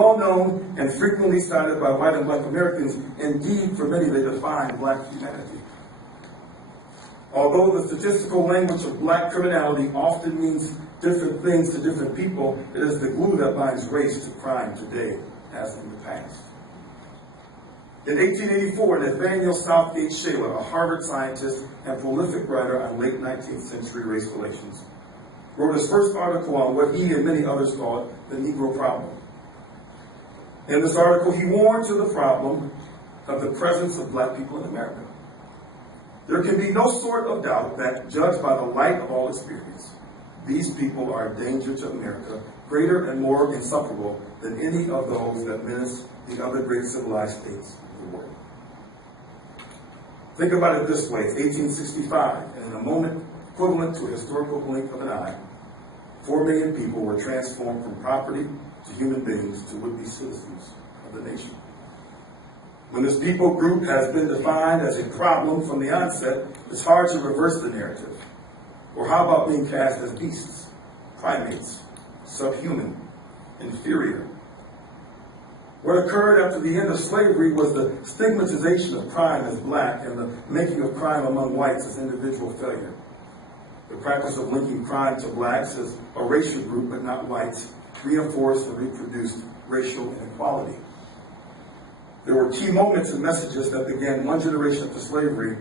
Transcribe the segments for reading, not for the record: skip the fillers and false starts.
well known and frequently cited by white and black Americans. Indeed, for many, they define black humanity. Although the statistical language of black criminality often means different things to different people, it is the glue that binds race to crime today, as in the past. In 1884, Nathaniel Southgate Shaler, a Harvard scientist and prolific writer on late 19th century race relations, wrote his first article on what he and many others called the Negro problem. In this article, he warned to the problem of the presence of black people in America. There can be no sort of doubt that, judged by the light of all experience, these people are a danger to America, greater and more insufferable than any of those that menace the other great civilized states of the world. Think about it this way: it's 1865, and in a moment equivalent to a historical blink of an eye, 4 million people were transformed from property to human beings to would-be citizens of the nation. When this people group has been defined as a problem from the onset, it's hard to reverse the narrative. Or how about being cast as beasts, primates, subhuman, inferior? What occurred after the end of slavery was the stigmatization of crime as black and the making of crime among whites as individual failure. The practice of linking crime to blacks as a racial group but not whites reinforced and reproduced racial inequality. There were key moments and messages that began one generation after slavery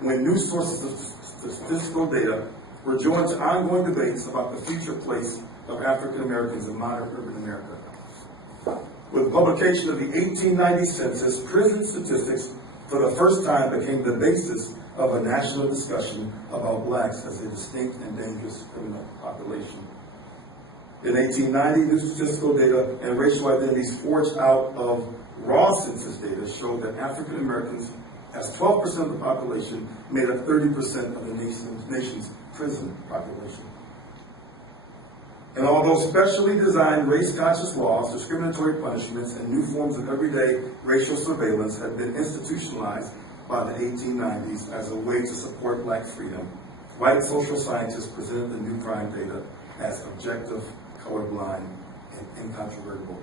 when new sources of statistical data were joined to ongoing debates about the future place of African Americans in modern urban America. With the publication of the 1890 census, prison statistics for the first time became the basis of a national discussion about blacks as a distinct and dangerous criminal population. In 1890, new statistical data and racial identities forged out of raw census data showed that African Americans, as 12% of the population, made up 30% of the nation's prison population. And although specially designed race-conscious laws, discriminatory punishments, and new forms of everyday racial surveillance had been institutionalized by the 1890s as a way to support black freedom, white social scientists presented the new crime data as objective, colorblind, and incontrovertible.